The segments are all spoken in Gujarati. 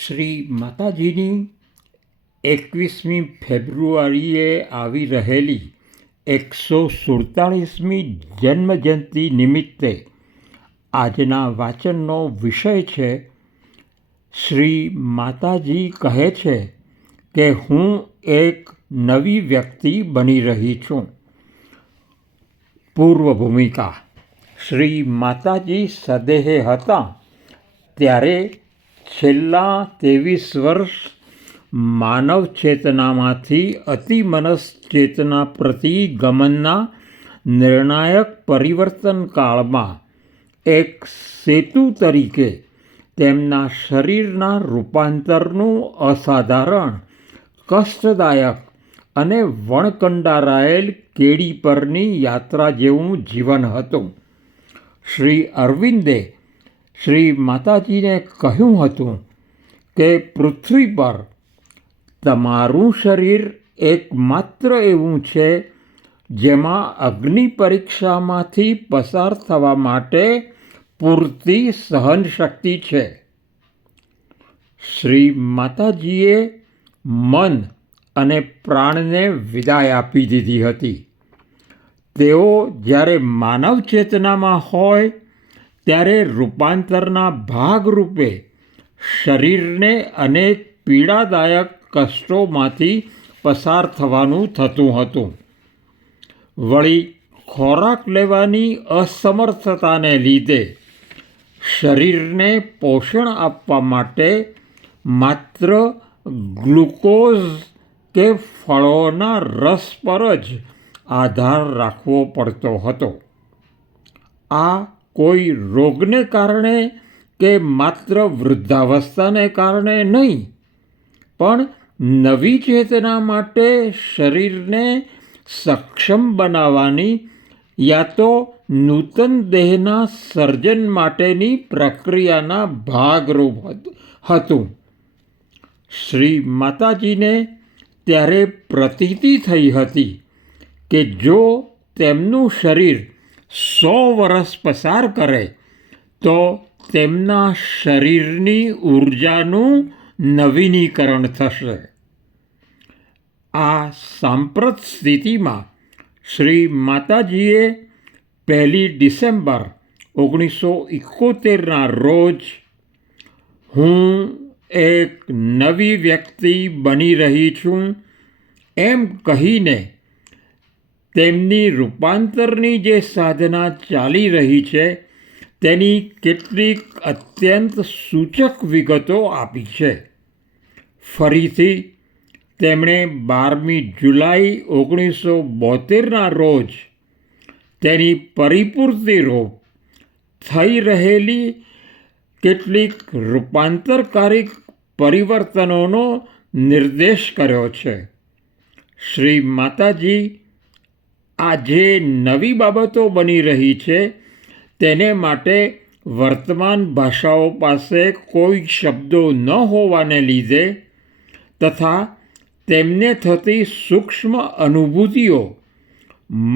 શ્રી માતાજીની 21મી ફેબ્રુઆરીએ આવી રહેલી 147મી જન્મજયંતિ નિમિત્તે આજના વાચનનો વિષય છે શ્રી માતાજી કહે છે કે હું એક નવી વ્યક્તિ બની રહી છું. પૂર્વ ભૂમિકા. શ્રી માતાજી સદેહે હતા ત્યારે છેલ્લા 23 વર્ષ માનવ ચેતનામાંથી અતિમનસ ચેતના પ્રતિ ગમનના નિર્ણાયક પરિવર્તન કાળમાં એક સેતુ તરીકે તેમના શરીરના રૂપાંતરનું અસાધારણ, કષ્ટદાયક અને વણકંડારાયેલ કેડી પરની યાત્રા જેવું જીવન હતું. શ્રી અરવિંદે શ્રી માતાજીને કહ્યું હતું કે પૃથ્વી પર તમારું શરીર એકમાત્ર એવું છે જેમાં અગ્નિ પરીક્ષામાંથી પસાર થવા માટે પૂરતી સહનશક્તિ છે. શ્રી માતાજીએ મન અને પ્રાણને વિદાય આપી દીધી હતી. તેઓ જ્યારે માનવ ચેતનામાં હોય ત્યારે રૂપાંતરના ભાગરૂપે શરીરને અનેક પીડાદાયક કષ્ટોમાંથી પસાર થવાનું થતું હતું. વળી ખોરાક લેવાની અસમર્થતાને લીધે શરીરને પોષણ આપવા માટે માત્ર ગ્લુકોઝ કે ફળોના રસ પર જ આધાર રાખવો પડતો હતો. આ કોઈ રોગને કારણે કે માત્ર વૃદ્ધાવસ્થાને કારણે નહીં, પણ નવી ચેતના માટે શરીરને સક્ષમ બનાવવાની યા તો નૂતન દેહના સર્જન માટેની પ્રક્રિયાના ભાગરૂપ હતું. શ્રી માતાજીને ત્યારે પ્રતીતિ થઈ હતી કે જો તેમનું શરીર 100 વર્ષ પસાર કરે તો તેમના શરીરની ઊર્જાનું નવીનીકરણ થશે. આ સાંપ્રત સ્થિતિમાં શ્રી માતાજીએ 1 ડિસેમ્બર 1971ના રોજ હું એક નવી વ્યક્તિ બની રહી છું એમ કહીને તેમની રૂપાંતરની જે સાધના ચાલી રહી છે તેની કેટલીક અત્યંત સૂચક વિગતો આપી છે. ફરીથી તેમણે 12મી જુલાઈ 1972ના રોજ તેની પરિપૂર્તિરૂપ થઈ રહેલી કેટલીક રૂપાંતરકારી પરિવર્તનોનો નિર્દેશ કર્યો છે. શ્રી માતાજી આ જે નવી બાબતો બની રહી છે તેને માટે વર્તમાન ભાષાઓ પાસે કોઈ શબ્દો ન હોવાને લીધે તથા તેમને થતી સૂક્ષ્મ અનુભૂતિઓ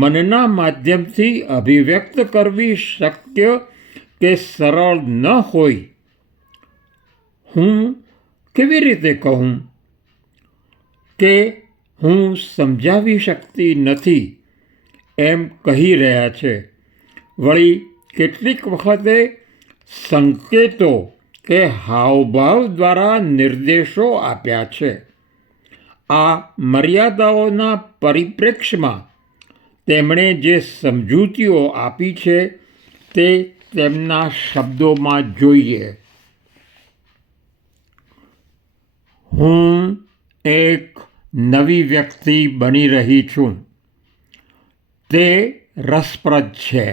મનના માધ્યમથી અભિવ્યક્ત કરવી શક્ય કે સરળ ન હોય. હું કેવી રીતે કહું કે હું સમજાવી શકતી નથી એમ કહી રહ્યા છે. વળી કેટલીક વખતે સંકેતો કે હાવભાવ દ્વારા નિર્દેશો આપ્યા છે. આ મર્યાદાઓના પરિપ્રેક્ષ્યમાં તેમણે જે સમજૂતીઓ આપી છે તે તેમના શબ્દોમાં જોઈએ. હું એક નવી વ્યક્તિ બની રહી છું. તે રસપ્રદ છે.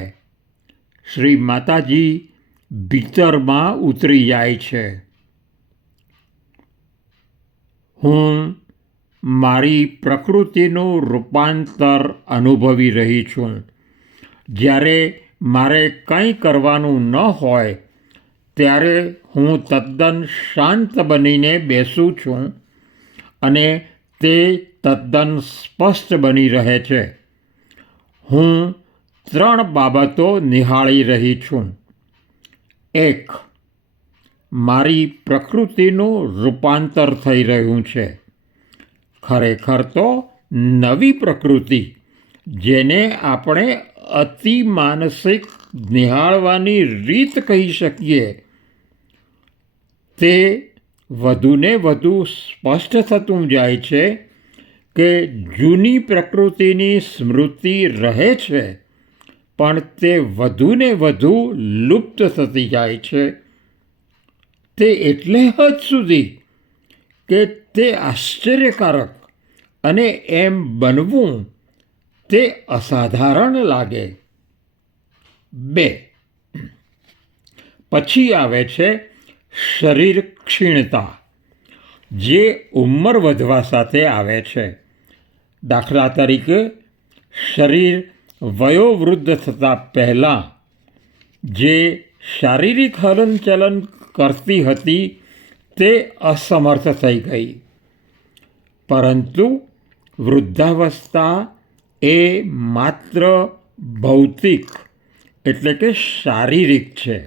શ્રી માતાજી ભીતરમાં ઉતરી જાય છે. હું મારી પ્રકૃતિનું રૂપાંતર અનુભવી રહી છું. જ્યારે મારે કંઈ કરવાનું ન હોય ત્યારે હું તદ્દન શાંત બનીને બેસું છું અને તે તદ્દન સ્પષ્ટ બની રહે છે. હું 3 બાબતો નિહાળી રહી છું. 1. મારી પ્રકૃતિનું રૂપાંતર થઈ રહ્યું છે. ખરેખર તો નવી પ્રકૃતિ, જેને આપણે અતિ માનસિક નિહાળવાની રીત કહી શકીએ, તે વધુને વધુ સ્પષ્ટ થતું જાય છે કે જૂની પ્રકૃતિની સ્મૃતિ રહે છે, પણ તે વધુને વધુ લુપ્ત થતી જાય છે. તે એટલે હદ સુધી કે તે આશ્ચર્યકારક અને એમ બનવું તે અસાધારણ લાગે. 2. પછી આવે છે શરીર ક્ષીણતા, જે ઉંમર વધવા સાથે આવે છે. દાખલા તરીકે, શરીર વયોવૃદ્ધ થતાં પહેલાં જે શારીરિક હલનચલન કરતી હતી તે અસમર્થ થઈ ગઈ. પરંતુ વૃદ્ધાવસ્થા એ માત્ર ભૌતિક એટલે કે શારીરિક છે.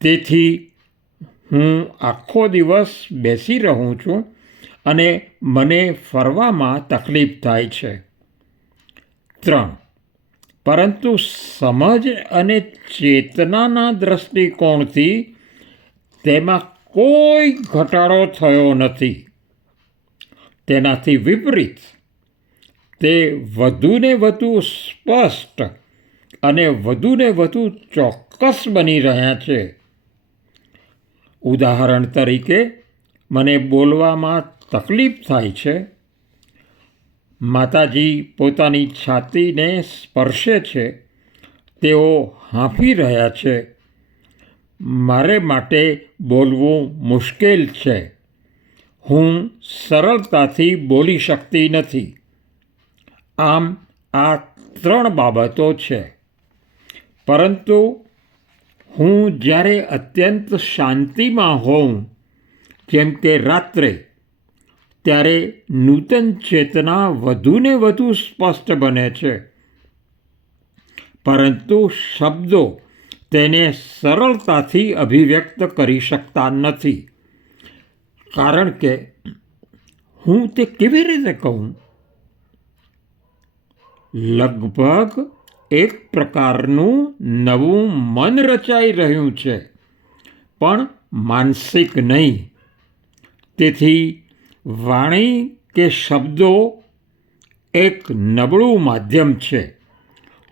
તેથી હું આખો દિવસ બેસી રહું છું અને મને ફરવામાં તકલીફ થાય છે. 3. પરંતુ સમજ અને ચેતનાના દૃષ્ટિકોણથી તેમાં કોઈ ઘટાડો થયો નથી. તેનાથી વિપરીત, તે વધુને વધુ સ્પષ્ટ અને વધુને વધુ ચોક્કસ બની રહ્યા છે. ઉદાહરણ તરીકે, મને બોલવામાં તકલીફ થાય છે. માતાજી પોતાની છાતીને સ્પર્શે છે. તેઓ હાંફી રહ્યા છે. મારે માટે બોલવું મુશ્કેલ છે. હું સરળતાથી બોલી શકતી નથી. આમ આ 3 બાબતો છે. પરંતુ હું જ્યારે અત્યંત શાંતિમાં હોઉં, જેમ કે રાત્રે, ત્યારે નૂતન ચેતના વધુને વધુ સ્પષ્ટ બને છે. પરંતુ શબ્દો તેને સરળતાથી અભિવ્યક્ત કરી શકતા નથી, કારણ કે હું તે કેવી રીતે કહું? લગભગ એક પ્રકારનું નવું મન રચાઈ રહ્યું છે, પણ માનસિક નહીં. તેથી વાણી કે શબ્દો એક નબળું માધ્યમ છે,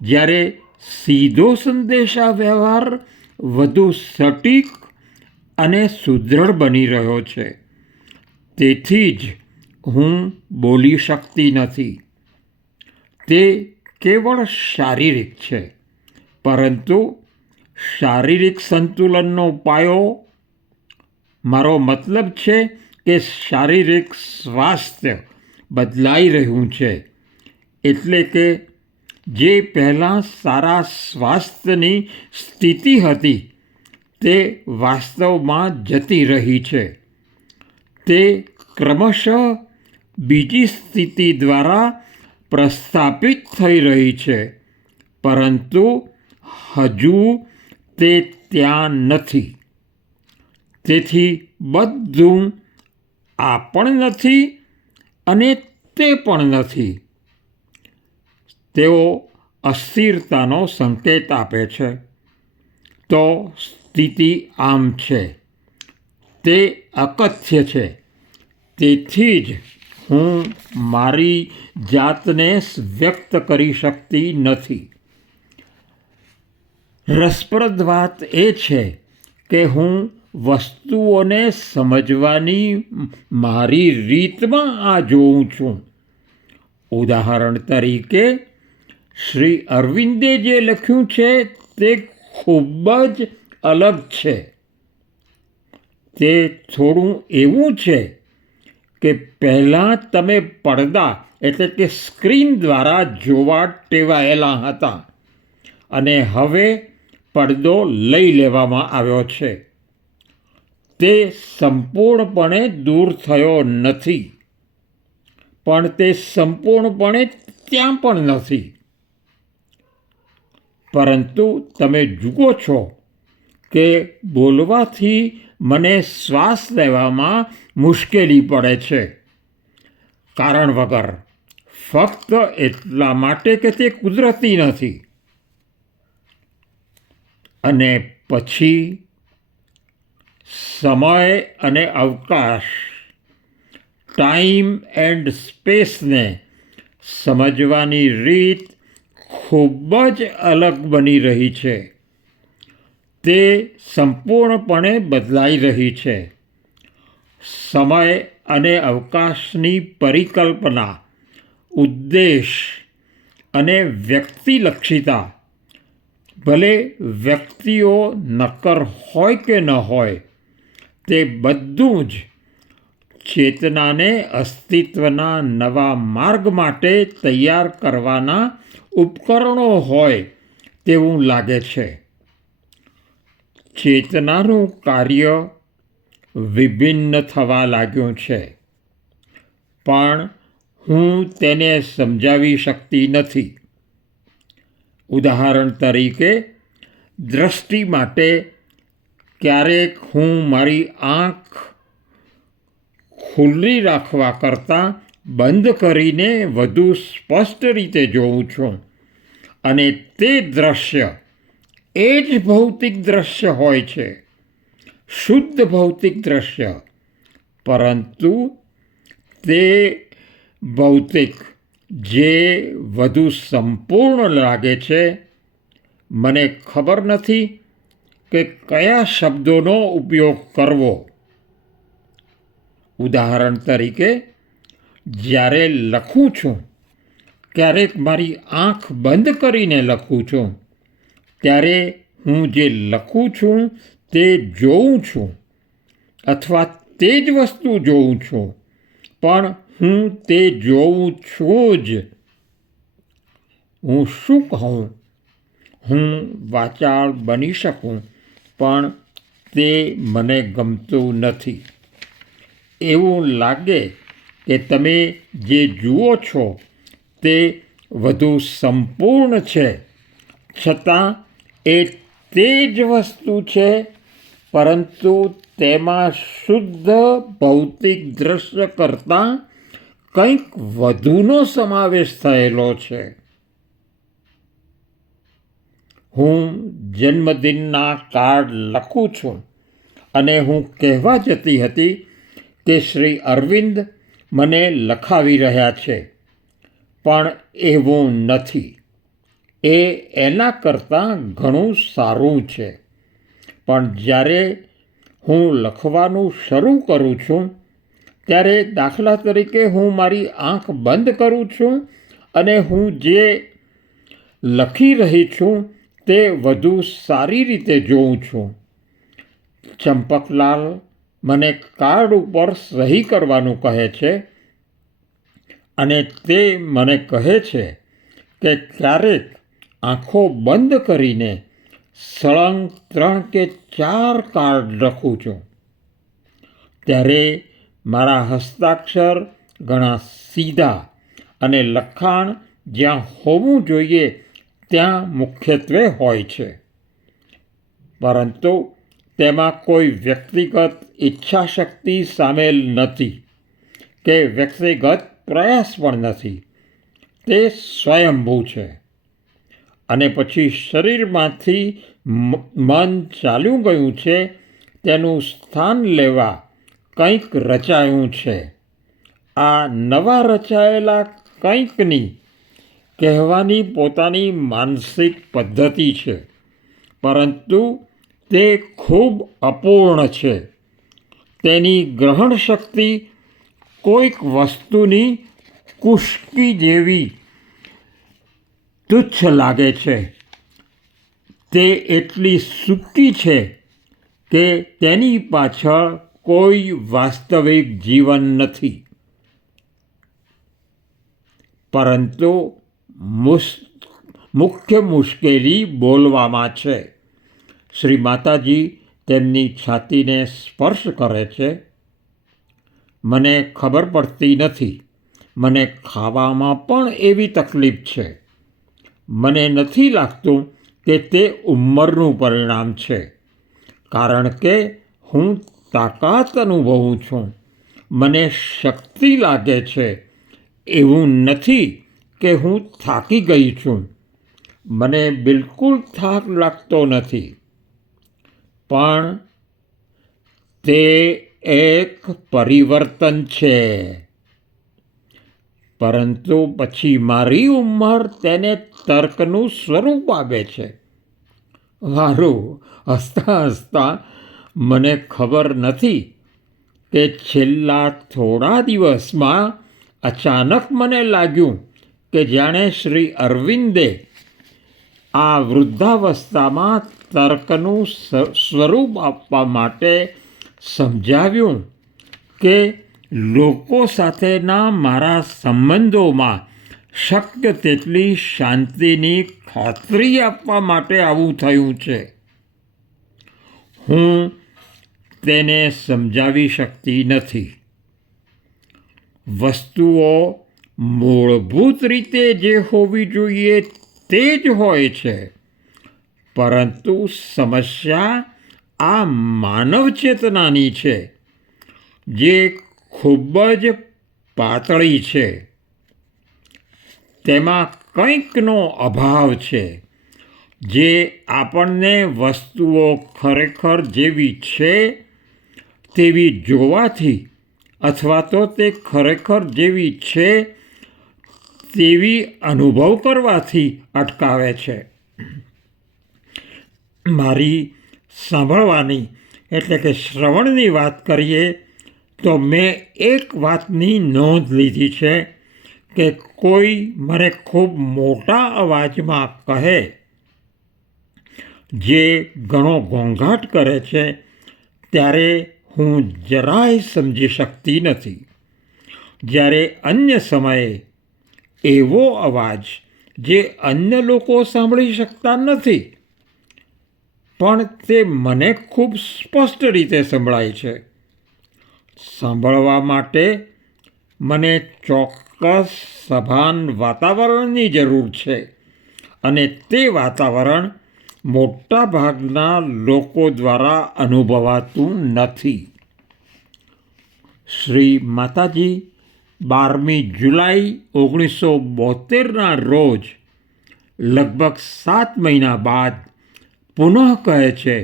જ્યારે સીધો સંદેશા વ્યવહાર વધુ સટીક અને સુદૃઢ બની રહ્યો છે. તેથી જ હું બોલી શકતી નથી. તે કેવળ શારીરિક છે, પરંતુ શારીરિક સંતુલનનો પાયો, મારો મતલબ છે કે શારીરિક સ્વાસ્થ્ય બદલાઈ રહ્યું છે. એટલે કે જે પહેલાં સારા સ્વાસ્થ્યની સ્થિતિ હતી તે વાસ્તવમાં જતી રહી છે. તે ક્રમશઃ બીજી સ્થિતિ દ્વારા પ્રસ્થાપિત થઈ રહી છે, પરંતુ હજુ તે ત્યાં નથી. તેથી બધું આ પણ નથી અને તે પણ નથી. તેઓ અસ્થિરતાનો સંકેત આપે છે. તો સ્થિતિ આમ છે. તે અકથ્ય છે. તેથી જ હું મારી જાતને વ્યક્ત કરી શકતી નથી. રસપ્રદ વાત એ છે કે હું વસ્તુઓને સમજવાની મારી રીતમાં આ જોઉં છું. ઉદાહરણ તરીકે, શ્રી અરવિંદે જે લખ્યું છે તે ખૂબ જ અલગ છે. તે થોડું એવું છે કે પહેલાં તમે પડદા એટલે કે સ્ક્રીન દ્વારા જોવા ટેવાયેલા હતા, અને હવે પડદો લઈ લેવામાં આવ્યો છે. તે સંપૂર્ણપણે દૂર થયો નથી, પણ તે સંપૂર્ણપણે ત્યાં પણ નથી. પરંતુ તમે જુઓ છો કે બોલવાથી મને શ્વાસ લેવામાં મુશ્કેલી પડે છે, કારણ વગર, ફક્ત એટલા માટે કે તે કુદરતી નથી. અને પછી સમય અને અવકાશ, ટાઈમ એન્ડ સ્પેસને સમજવાની રીત ખૂબ જ અલગ બની રહી છે. તે સંપૂર્ણપણે બદલાઈ રહી છે. સમય અને અવકાશની પરિકલ્પના, ઉદ્દેશ અને વ્યક્તિલક્ષિતા, ભલે વ્યક્તિઓ નક્કર હોય કે ન હોય, તે બધું જ ચેતનાને અસ્તિત્વના નવા માર્ગ માટે તૈયાર કરવાના ઉપકરણો હોય તેવું લાગે છે. ચેતનાનું કાર્ય વિભિન્ન થવા લાગ્યું છે, પણ હું તેને સમજાવી શકતી નથી. ઉદાહરણ તરીકે, દ્રષ્ટિ માટે ક્યારેક હું મારી આંખ ખુલ્લી રાખવા કરતાં બંધ કરીને વધુ સ્પષ્ટ રીતે જોઉં છું, અને તે દ્રશ્ય એ જ ભૌતિક દ્રશ્ય હોય છે, શુદ્ધ ભૌતિક દ્રશ્ય, પરંતુ તે ભૌતિક જે વધુ સંપૂર્ણ લાગે છે. મને ખબર નથી કે કયા શબ્દોનો ઉપયોગ કરવો. ઉદાહરણ તરીકે, જ્યારે લખું છું, ક્યારેક મારી આંખ બંધ કરીને લખું છું, ત્યારે હું જે લખું છું તે જોઉં છું, અથવા તે જ વસ્તુ જોઉં છું, પણ હું તે જોઉં છું જ. હું શું કહું? હું વાચાળ બની શકું, પણ તે મને ગમતું નથી. એવું લાગે કે તમે જે જુઓ છો તે વધુ સંપૂર્ણ છે, છતાં એ તે જ વસ્તુ છે, પરંતુ તેમાં શુદ્ધ ભૌતિક દ્રશ્ય કરતાં કંઈક વધુનો સમાવેશ થયેલો છે. હું જન્મદિનના કાર્ડ લખું છું, અને હું કહેવા જતી હતી કે શ્રી અરવિંદ મને લખાવી રહ્યા છે, પણ એવું નથી. એ એના કરતાં ઘણું સારું છે. પણ જ્યારે હું લખવાનું શરૂ કરું છું, ત્યારે દાખલા તરીકે હું મારી આંખ બંધ કરું છું, અને હું જે લખી રહી છું તે વધુ સારી રીતે જોઉં છું. ચંપકલાલ મને કાર્ડ ઉપર સહી કરવાનું કહે છે, અને તે મને કહે છે કે ક્યારેક આંખો બંધ કરીને સળંગ 3 કે 4 કાર્ડ લખું છું. ત્યારે મારા હસ્તાક્ષર ઘણા સીધા અને લખાણ જ્યાં હોવું જોઈએ ત્યાં મુખ્યત્વે હોય છે, પરંતુ તેમાં કોઈ વ્યક્તિગત ઈચ્છાશક્તિ સામેલ નથી કે વ્યક્તિગત પ્રયાસ પણ નથી. તે સ્વયંભૂ છે. અને પછી શરીરમાંથી મન ચાલ્યું ગયું છે, તેનું સ્થાન લેવા કંઈક રચાયું છે. આ નવા રચાયેલા કંઈકની કહેવાની પોતાની માનસિક પદ્ધતિ છે, પરંતુ તે ખૂબ અપૂર્ણ છે. તેની ગ્રહણ શક્તિ કોઈક વસ્તુની કુશકી જેવી તુચ્છ લાગે છે. તે એટલી સૂકી છે કે તેની પાછળ કોઈ વાસ્તવિક જીવન નથી. પરંતુ મુખ્ય મુશ્કેલી બોલવામાં છે. શ્રી માતાજી તેમની છાતીને સ્પર્શ કરે છે. મને ખબર પડતી નથી. મને ખાવામાં પણ એવી તકલીફ છે. મને નથી લાગતું કે તે ઉંમરનું પરિણામ છે. કારણ કે હું તાકાત અનુભવું છું, મને શક્તિ લાગે છે. એવું નથી કે હું થાકી ગઈ છું. મને બિલકુલ થાક લાગતો નથી. પણ તે એક પરિવર્તન છે. પરંતુ પછી મારી ઉંમર તેને તર્કનું સ્વરૂપ આપે છે. વારું, હસતા હસતા મને ખબર નથી કે છેલ્લા થોડા દિવસમાં અચાનક મને લાગ્યું કે જાણે શ્રી અરવિંદે આ વૃદ્ધાવસ્થામાં તર્કનું સ્વરૂપ આપવા માટે સમજાવ્યું કે લોકો સાથેના મારા સંબંધોમાં શક્ય તેટલી શાંતિની ખાતરી આપવા માટે આવું થયું છે. હું તેને સમજાવી શકતી નથી. વસ્તુઓ મૂળભૂત રીતે જે હોવી જોઈએ તે જ હોય છે, પરંતુ સમસ્યા આ માનવ ચેતનાની છે, જે ખૂબ જ પાતળી છે. તેમાં કંઈકનો અભાવ છે, જે આપણને વસ્તુઓ ખરેખર જેવી છે તેવી જોવાથી અથવા તો તે ખરેખર જેવી છે તેવી અનુભવ કરવાથી અટકાવે છે. મારી સાંભળવાની એટલે કે શ્રવણની વાત કરીએ તો મેં એક વાતની નોંધ લીધી છે કે કોઈ મને ખૂબ મોટા અવાજમાં કહે, જે ઘણો ઘોંઘાટ કરે છે, ત્યારે હું જરાય સમજી શકતી નથી. જ્યારે અન્ય સમયે એવો અવાજ જે અન્ય લોકો સાંભળી શકતા નથી, પણ તે મને ખૂબ સ્પષ્ટ રીતે સંભળાય છે. સાંભળવા માટે મને ચોક્કસ સભાન વાતાવરણની જરૂર છે, અને તે વાતાવરણ મોટા ભાગના લોકો દ્વારા અનુભવાતું નથી. શ્રી માતાજી 12મી જુલાઈ 1972ના રોજ લગભગ 7 મહિના બાદ પુનઃ કહે છે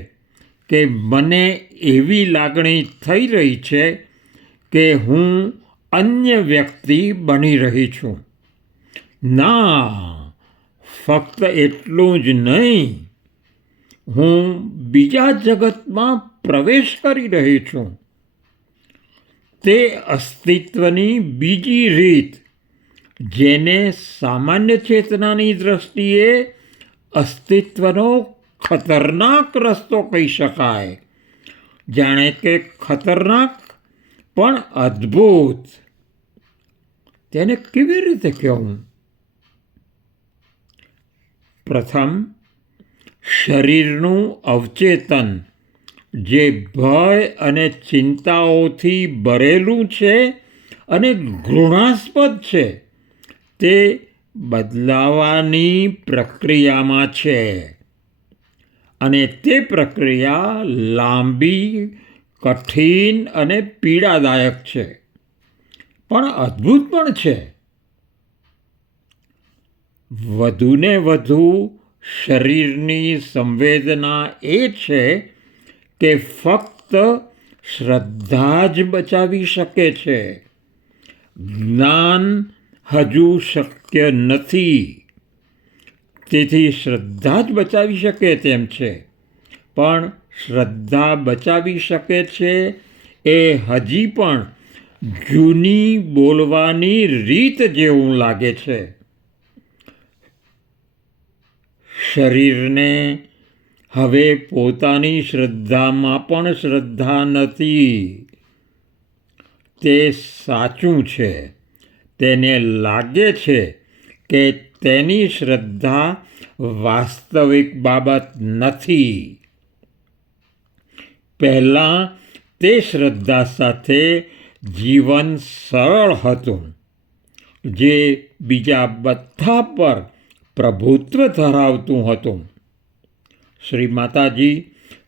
કે મને એવી લાગણી થઈ રહી છે કે હું અન્ય વ્યક્તિ બની રહી છું. ના, ફક્ત એટલું જ નહીં, હું બીજા જગતમાં પ્રવેશ કરી રહી છું. તે અસ્તિત્વની બીજી રીત, જેને સામાન્ય ચેતનાની દ્રષ્ટિએ અસ્તિત્વનો ખતરનાક રસ્તો કહી શકાય, જાણે કે ખતરનાક પણ અદ્ભુત. તેને કેવી રીતે કહેવું? પ્રથમ, શરીરનું અવચેતન, જે ભય અને ચિંતાઓથી ભરેલું છે અને ઘૃણાસ્પદ છે, તે બદલાવાની પ્રક્રિયામાં છે. અને તે પ્રક્રિયા લાંબી, કઠિન અને પીડાદાયક છે, પણ અદ્ભુત પણ છે. વધુને વધુ શરીરની સંવેદના એ છે કે ફક્ત શ્રદ્ધા જ બચાવી શકે છે. જ્ઞાન હજુ શક્ય નથી. તેથી શ્રદ્ધા જ બચાવી શકે તેમ છે, પણ શ્રદ્ધા બચાવી શકે છે એ હજી પણ જૂની બોલવાની રીત જેવું લાગે છે. શરીરને હવે પોતાની શ્રદ્ધામાં પણ શ્રદ્ધા નથી. તે સાચું છે. તેને લાગે છે કે તેની શ્રદ્ધા વાસ્તવિક બાબત નથી. પહેલાં તે શ્રદ્ધા સાથે જીવન સરળ હતું, જે બીજા બધા પર પ્રભુત્વ ધરાવતું હતું. શ્રી માતાજી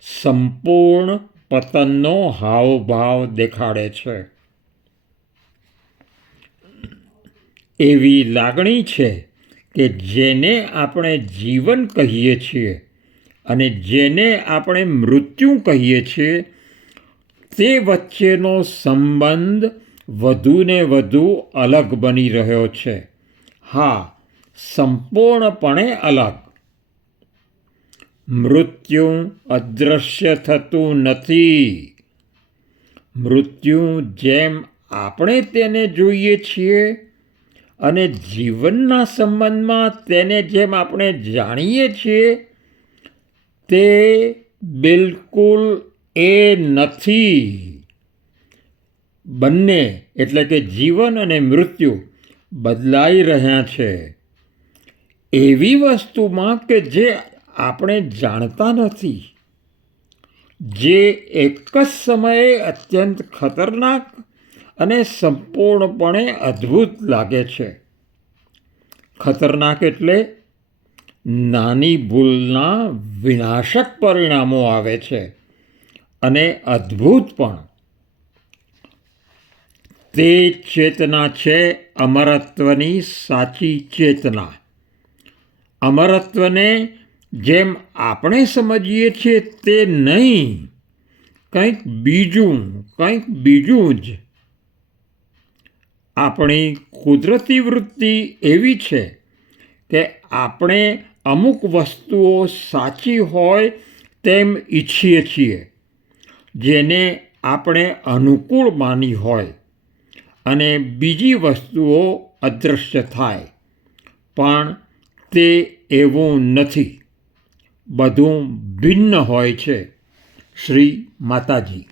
સંપૂર્ણ પતનનો હાવભાવ દેખાડે છે. એવી લાગણી છે કે જેને આપણે જીવન કહીએ છીએ અને જેને આપણે મૃત્યુ કહીએ છીએ તે વચ્ચેનો સંબંધ વધુને વધુ અલગ બની રહ્યો છે. હા, સંપૂર્ણપણે અલગ. મૃત્યુ અદૃશ્ય થતું નથી. મૃત્યુ જેમ આપણે તેને જોઈએ છીએ અને જીવનના સંબંધમાં તેને જેમ આપણે જાણીએ છીએ તે બિલકુલ એ નથી. બંને એટલે કે જીવન અને મૃત્યુ બદલાઈ રહ્યા છે એવી વસ્તુમાં કે જે આપણે જાણતા નથી, જે એક જ સમયે અત્યંત ખતરનાક અને સંપૂર્ણપણે અદ્ભુત લાગે છે. ખતરનાક એટલે નાની ભૂલના વિનાશક પરિણામો આવે છે અને અદ્ભુત પણ. તે ચેતના છે અમરત્વની સાચી ચેતના. અમરત્વને જેમ આપણે સમજીએ છીએ તે નહીં, કંઈક બીજું જ. આપણી કુદરતી વૃત્તિ એવી છે કે આપણે અમુક વસ્તુઓ સાચી હોય તેમ ઈચ્છીએ છીએ, જેને આપણે અનુકૂળ માની હોય, અને બીજી વસ્તુઓ અદૃશ્ય થાય. પણ તે એવું નથી. બધું ભિન્ન હોય છે. શ્રી માતાજી.